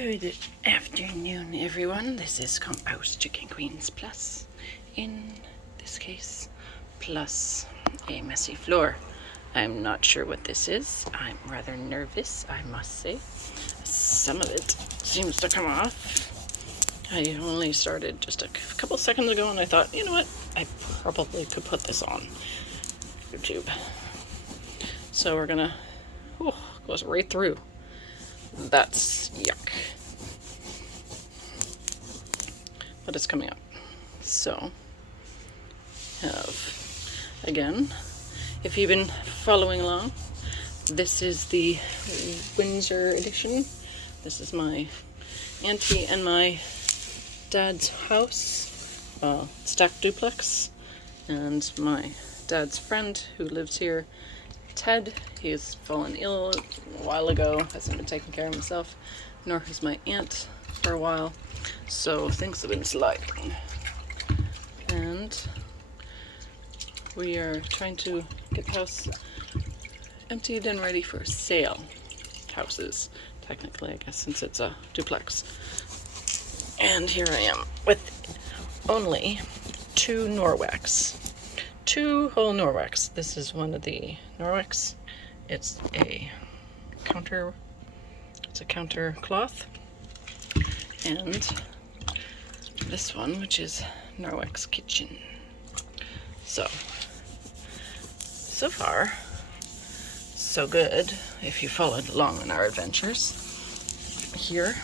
Good afternoon, everyone. This is Compost Chicken Queens Plus. In this case, plus a messy floor. I'm not sure what this is. I'm rather nervous, I must say. Some of it seems to come off. I only started just a couple seconds ago and I thought, you know what? I probably could put this on YouTube. So we're gonna, goes right through. That's yuck. But it's coming up. So, again, if you've been following along, this is the Windsor edition. This is my auntie and my dad's house, stacked duplex, and my dad's friend who lives here, Ted. He has fallen ill a while ago, hasn't been taking care of himself, nor has my aunt for a while, so things have been sliding. And we are trying to get the house emptied and ready for sale. Houses, technically, I guess, since it's a duplex. And here I am with only two Norwex. Two whole Norwex. This is one of the Norwex. It's a counter cloth. And this one, which is Norwex Kitchen. So far, so good. If you followed along in our adventures. Here,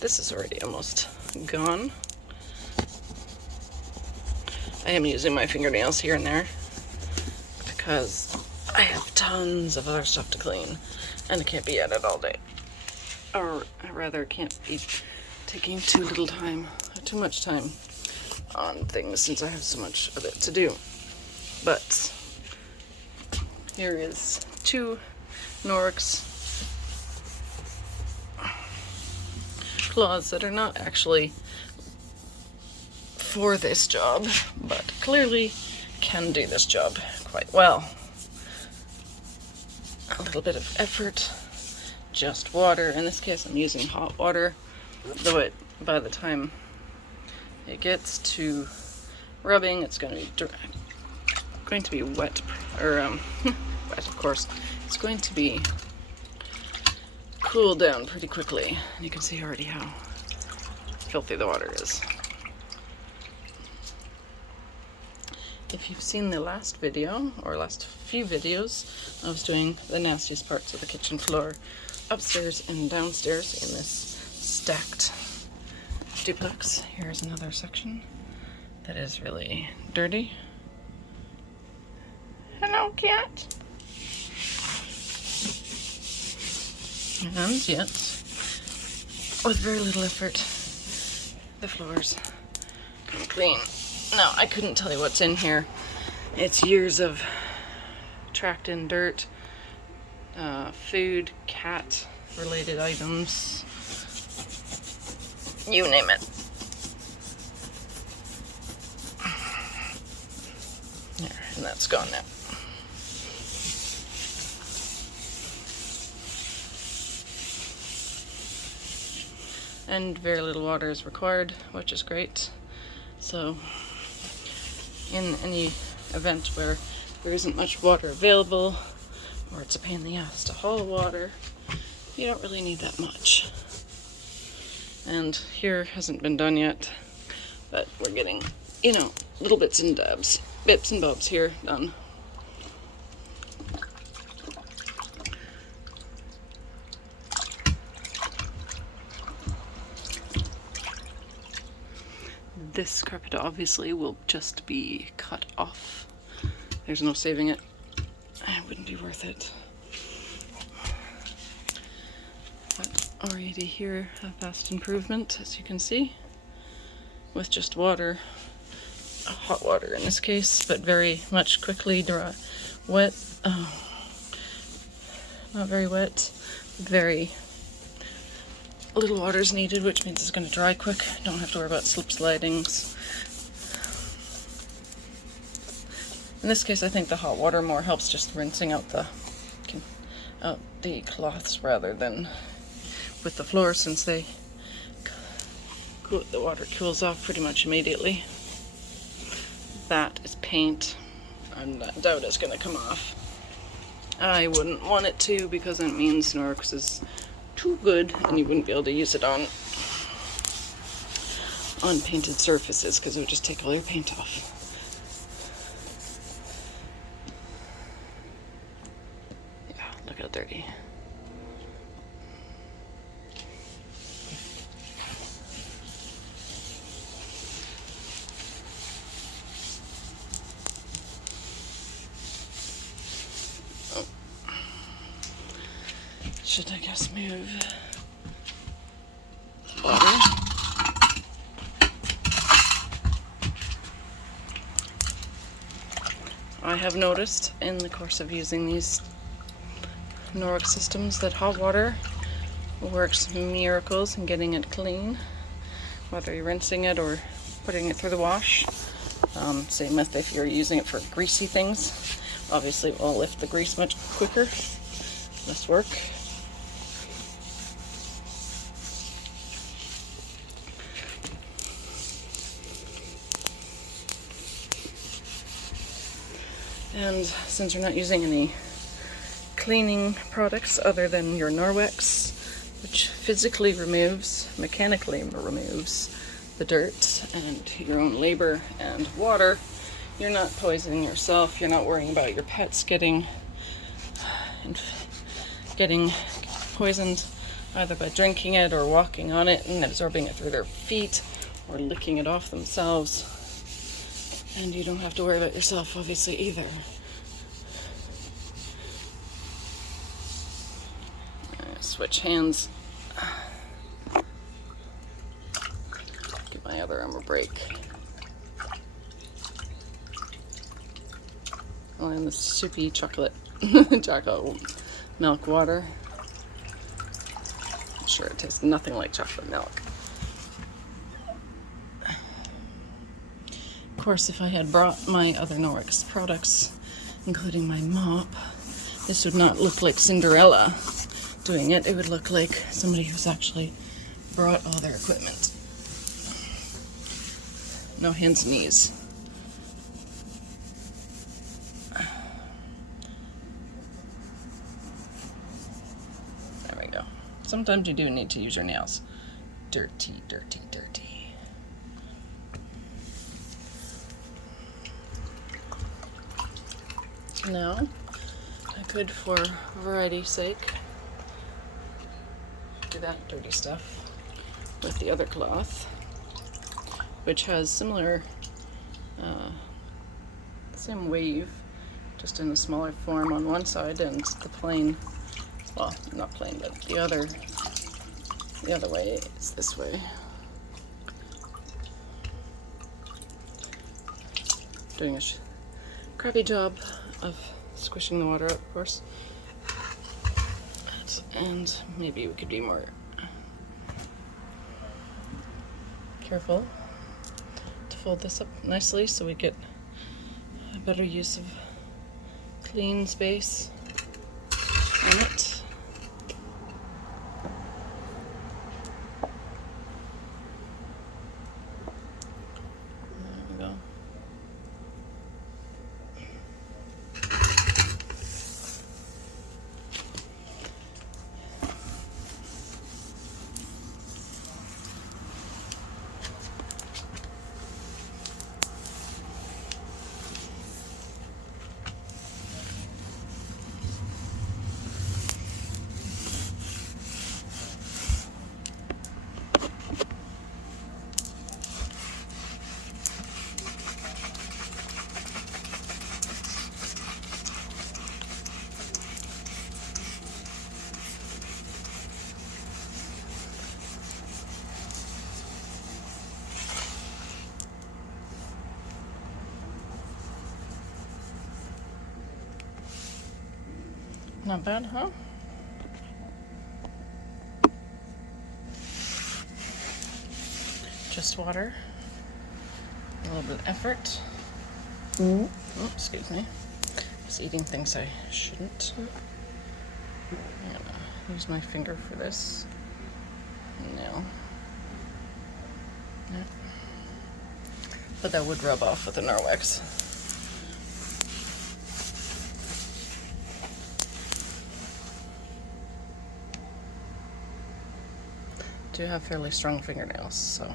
this is already almost gone. I am using my fingernails here and there because I have tons of other stuff to clean and it can't be at it all day. Or rather, it can't be taking too much time on things since I have so much of it to do. But here is two Norwex cloths that are not actually for this job, but clearly can do this job quite well. A little bit of effort, just water. In this case, I'm using hot water, though by the time it gets to rubbing, it's going to be wet, or wet, of course. It's going to be cooled down pretty quickly, and you can see already how filthy the water is. If you've seen the last video, or last few videos, I was doing the nastiest parts of the kitchen floor, upstairs and downstairs in this stacked duplex. Here's another section that is really dirty. Hello, cat. And yet, with very little effort, the floors come clean. Now, I couldn't tell you what's in here. It's years of tracked in dirt, food, cat-related items, you name it. There, and that's gone now. And very little water is required, which is great. So, in any event where there isn't much water available, or it's a pain in the ass to haul water, you don't really need that much. And here hasn't been done yet, but we're getting, little bits and bobs here done. This carpet obviously will just be cut off. There's no saving it. It wouldn't be worth it. But already here, a vast improvement, as you can see, with just water, hot water in this case, but very much quickly dry, wet. Not very wet, very little water is needed, which means it's going to dry quick. Don't have to worry about slip slidings. In this case, I think the hot water more helps just rinsing out the cloths rather than with the floor, since the water cools off pretty much immediately. That is paint. I doubt it's going to come off. I wouldn't want it to, because it means Norwex is too good and you wouldn't be able to use it on painted surfaces, because it would just take all your paint off. Yeah, look how dirty. Should I guess move water? I have noticed in the course of using these Norwex systems that hot water works miracles in getting it clean, whether you're rinsing it or putting it through the wash. Same with if you're using it for greasy things. Obviously it will lift the grease much quicker, less work. And since you're not using any cleaning products other than your Norwex, which physically mechanically removes the dirt and your own labor and water, you're not poisoning yourself. You're not worrying about your pets getting poisoned either by drinking it or walking on it and absorbing it through their feet or licking it off themselves. And you don't have to worry about yourself, obviously, either. Switch hands. Give my other arm a break. Oh, and the soupy chocolate milk water. I'm sure it tastes nothing like chocolate milk. Of course, if I had brought my other Norwex products, including my mop, this would not look like Cinderella doing it. It would look like somebody who's actually brought all their equipment. No hands and knees. There we go. Sometimes you do need to use your nails. Dirty, dirty, dirty. Now, I could, for variety's sake, do that dirty stuff with the other cloth, which has similar, same wave, just in a smaller form on one side, and the plain, well, not plain, but the other way is this way. Doing a crappy job of squishing the water out, of course. And maybe we could be more careful to fold this up nicely so we get a better use of clean space on it. Not bad, huh? Just water, a little bit of effort. Oh, excuse me. Just eating things I shouldn't. I'm gonna use my finger for this. nail. Yeah. But that would rub off with the Norwex. Do have fairly strong fingernails, so.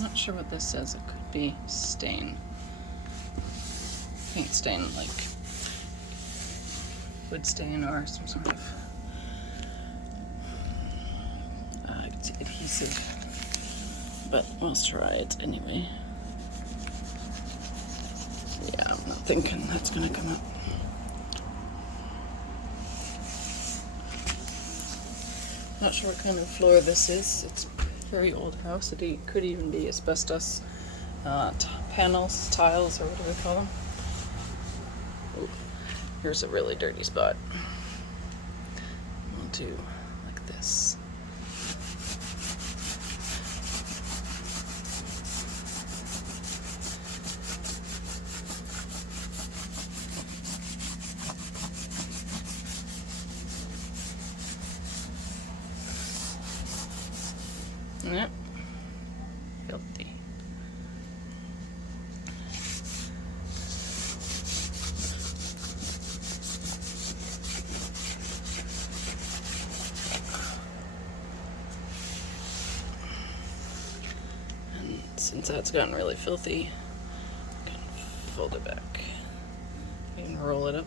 Not sure what this says. It could be stain. Paint stain, like wood stain or some sort of adhesive. But let's try it anyway. Yeah, I'm not thinking that's gonna come up. Not sure what kind of floor this is. It's a very old house. It could even be asbestos panels, tiles, or whatever they call them. Ooh, here's a really dirty spot. We'll do like this. Yeah, filthy. And since that's gotten really filthy, I can fold it back. I can roll it up.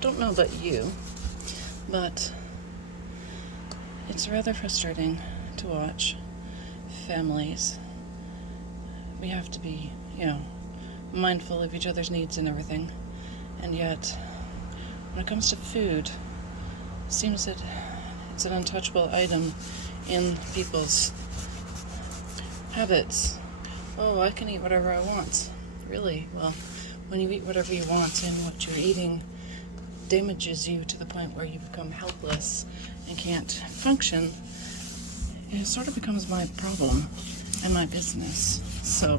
Don't know about you, but it's rather frustrating to watch families. We have to be, mindful of each other's needs and everything, and yet when it comes to food, it seems that it's an untouchable item in people's habits. Oh, I can eat whatever I want. Really? Well, when you eat whatever you want and what you're eating damages you to the point where you become helpless and can't function, it sort of becomes my problem and my business. So,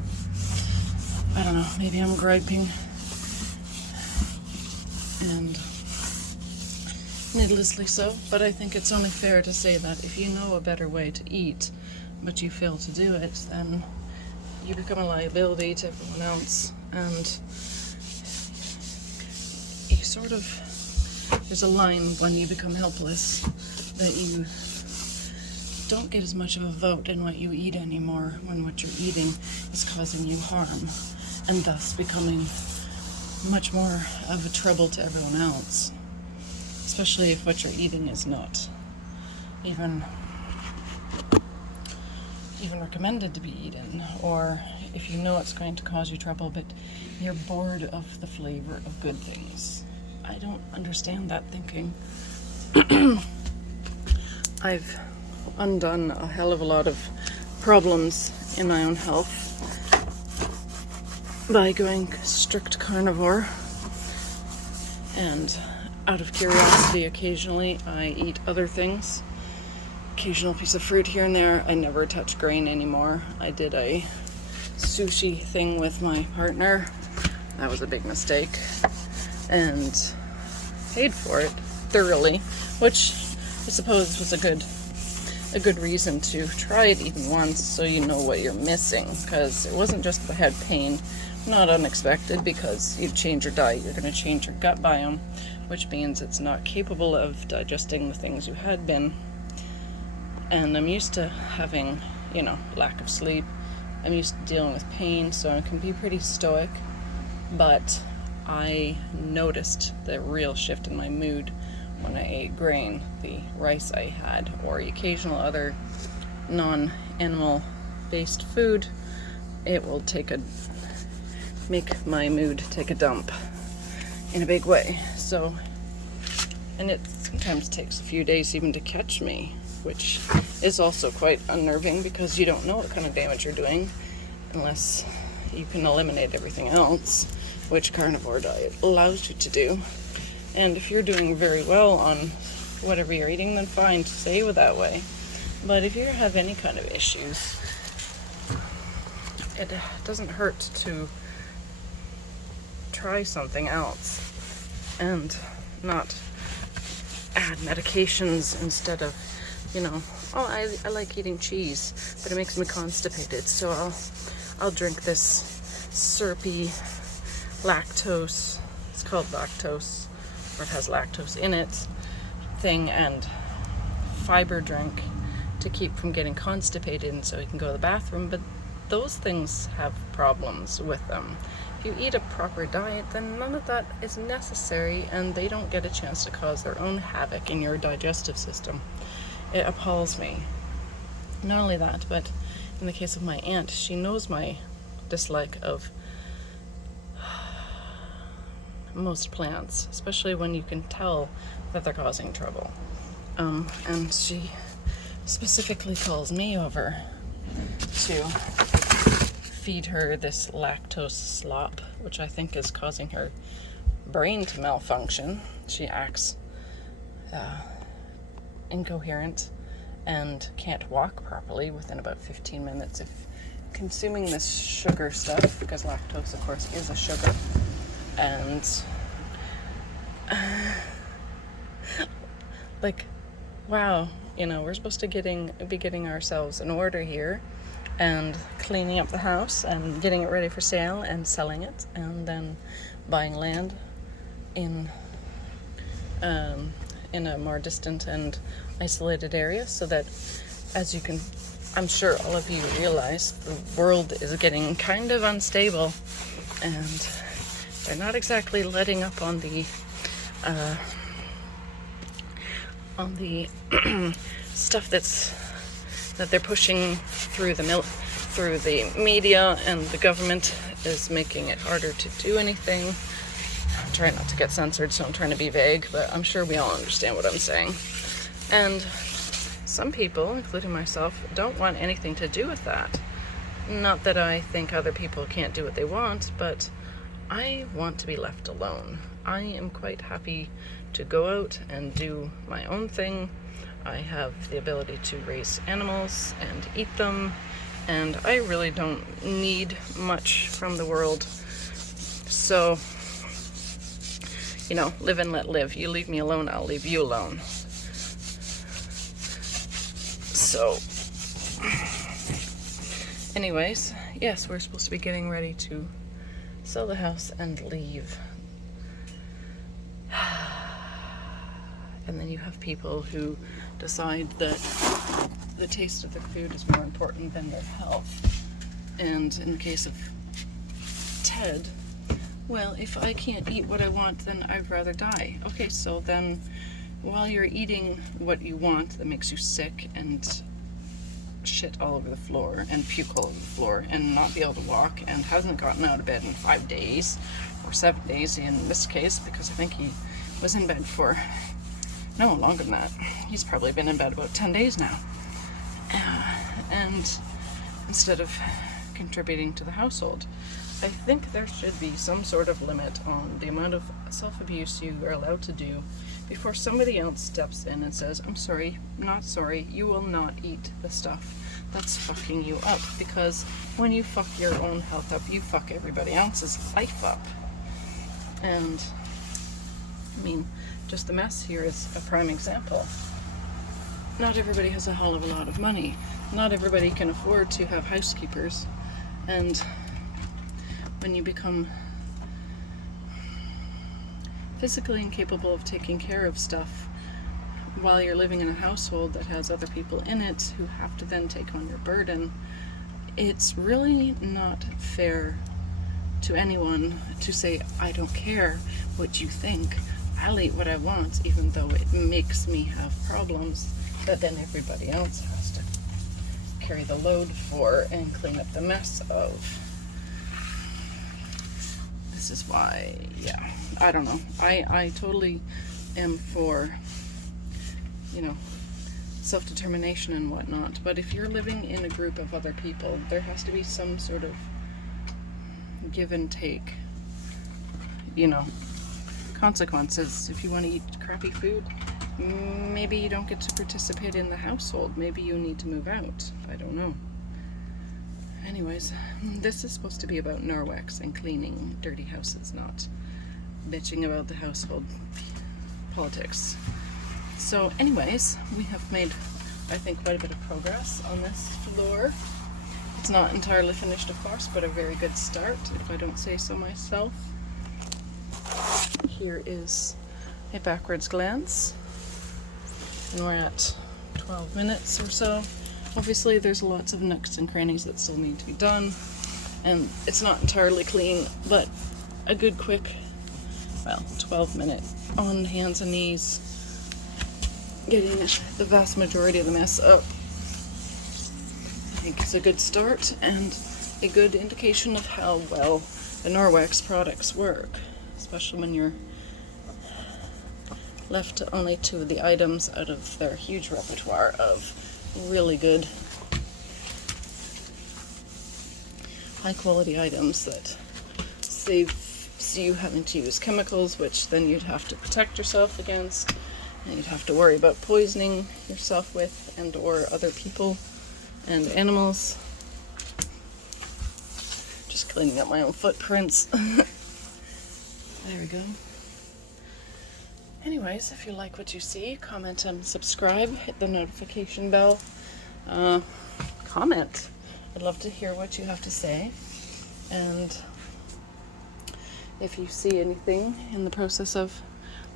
I don't know, maybe I'm griping and needlessly so, but I think it's only fair to say that if you know a better way to eat, but you fail to do it, then you become a liability to everyone else, and you sort of, there's a line when you become helpless that you don't get as much of a vote in what you eat anymore when what you're eating is causing you harm and thus becoming much more of a trouble to everyone else, especially if what you're eating is not even recommended to be eaten, or if you know it's going to cause you trouble but you're bored of the flavor of good things. I don't understand that thinking. I've undone a hell of a lot of problems in my own health by going strict carnivore, and out of curiosity occasionally I eat other things. Occasional piece of fruit here and there. I never touch grain anymore. I did a sushi thing with my partner. That was a big mistake. And paid for it thoroughly, which I suppose was a good reason to try it even once, so you know what you're missing, because it wasn't just the head pain, not unexpected, because you change your diet, you're going to change your gut biome, which means it's not capable of digesting the things you had been. And I'm used to having, lack of sleep. I'm used to dealing with pain, so I can be pretty stoic, but I noticed the real shift in my mood when I ate grain, the rice I had, or occasional other non-animal based food. It will make my mood take a dump in a big way. So, and it sometimes takes a few days even to catch me, which is also quite unnerving, because you don't know what kind of damage you're doing unless you can eliminate everything else, which carnivore diet allows you to do. And if you're doing very well on whatever you're eating, then fine, stay with that way. But if you have any kind of issues, it doesn't hurt to try something else and not add medications instead of, I like eating cheese, but it makes me constipated, so I'll drink this syrupy lactose, it's called lactose, or it has lactose in it, thing, and fiber drink to keep from getting constipated, and so you can go to the bathroom. But those things have problems with them. If you eat a proper diet, then none of that is necessary, and they don't get a chance to cause their own havoc in your digestive system. It appalls me. Not only that, but in the case of my aunt, she knows my dislike of most plants, especially when you can tell that they're causing trouble. And she specifically calls me over to feed her this lactose slop, which I think is causing her brain to malfunction. She acts incoherent and can't walk properly within about 15 minutes if consuming this sugar stuff, because lactose, of course, is a sugar. And wow, we're supposed to be getting ourselves in order here and cleaning up the house and getting it ready for sale and selling it, and then buying land in a more distant and isolated area, so that, as you can, I'm sure all of you realize, the world is getting kind of unstable, and they're not exactly letting up on the stuff that they're pushing through the media, and the government is making it harder to do anything. I'm trying not to get censored, so I'm trying to be vague, but I'm sure we all understand what I'm saying. And some people, including myself, don't want anything to do with that. Not that I think other people can't do what they want, but I want to be left alone. I am quite happy to go out and do my own thing. I have the ability to raise animals and eat them, and I really don't need much from the world. So, live and let live. You leave me alone, I'll leave you alone. So, anyways, yes, we're supposed to be getting ready to sell the house and leave. And then you have people who decide that the taste of their food is more important than their health. And in the case of Ted, well, if I can't eat what I want, then I'd rather die. Okay, so then while you're eating what you want that makes you sick and shit all over the floor and puke all over the floor and not be able to walk and hasn't gotten out of bed in 5 days or 7 days in this case, because I think he was in bed for no longer than that. He's probably been in bed about 10 days now. And instead of contributing to the household, I think there should be some sort of limit on the amount of self-abuse you are allowed to do before somebody else steps in and says, I'm sorry, not sorry, you will not eat the stuff that's fucking you up. Because when you fuck your own health up, you fuck everybody else's life up. And I mean, just the mess here is a prime example. Not everybody has a hell of a lot of money. Not everybody can afford to have housekeepers. And when you become physically incapable of taking care of stuff while you're living in a household that has other people in it who have to then take on your burden, it's really not fair to anyone to say, I don't care what you think, I'll eat what I want, even though it makes me have problems that then everybody else has to carry the load for and clean up the mess of. This is why, yeah, I don't know. I totally am for, you know, self-determination and whatnot, but if you're living in a group of other people, there has to be some sort of give and take, you know, consequences. If you want to eat crappy food, maybe you don't get to participate in the household. Maybe you need to move out. I don't know. Anyways, this is supposed to be about Norwex and cleaning dirty houses, not bitching about the household politics. So anyways, we have made, I think, quite a bit of progress on this floor. It's not entirely finished, of course, but a very good start, if I don't say so myself. Here is a backwards glance, and we're at 12 minutes or so. Obviously, there's lots of nooks and crannies that still need to be done, and it's not entirely clean, but a good quick, well, 12-minute on hands and knees, getting the vast majority of the mess up, I think is a good start and a good indication of how well the Norwex products work, especially when you're left to only 2 of the items out of their huge repertoire of really good, high-quality items that saves you having to use chemicals, which then you'd have to protect yourself against, and you'd have to worry about poisoning yourself with and or other people and animals. Just cleaning up my own footprints. There we go. Anyways, if you like what you see, comment and subscribe, hit the notification bell, comment. I'd love to hear what you have to say. And if you see anything in the process of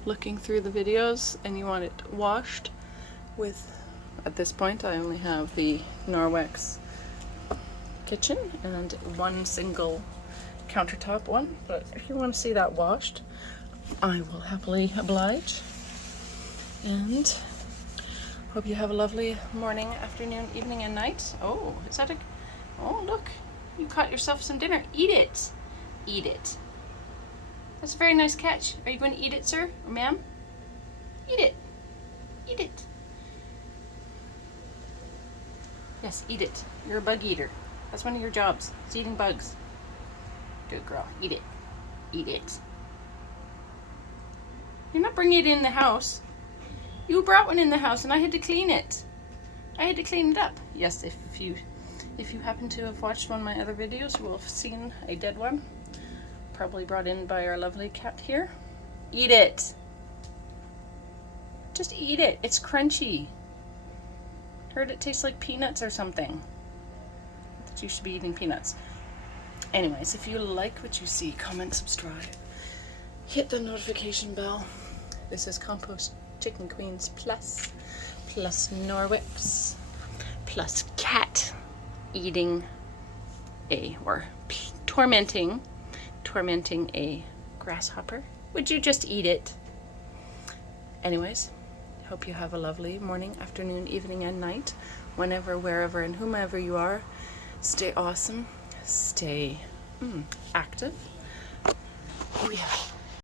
looking through the videos and you want it washed with, at this point I only have the Norwex kitchen and one single countertop one, but if you want to see that washed, I will happily oblige. And hope you have a lovely morning, afternoon, evening, and night. Oh, is that a... Oh, look. You caught yourself some dinner. Eat it. Eat it. That's a very nice catch. Are you going to eat it, sir or ma'am? Eat it. Eat it. Yes, eat it. You're a bug eater. That's one of your jobs. It's eating bugs. Good girl. Eat it. Eat it. You're not bringing it in the house. You brought one in the house and I had to clean it. I had to clean it up. Yes, if you happen to have watched one of my other videos, you will have seen a dead one. Probably brought in by our lovely cat here. Eat it. Just eat it. It's crunchy. Heard it tastes like peanuts or something. That you should be eating peanuts. Anyways, if you like what you see, comment, subscribe. Hit the notification bell. This is Compost Chicken Queens plus Norwex, plus cat eating or tormenting a grasshopper. Would you just eat it? Anyways, hope you have a lovely morning, afternoon, evening, and night. Whenever, wherever, and whomever you are, stay awesome, stay active. Oh yeah.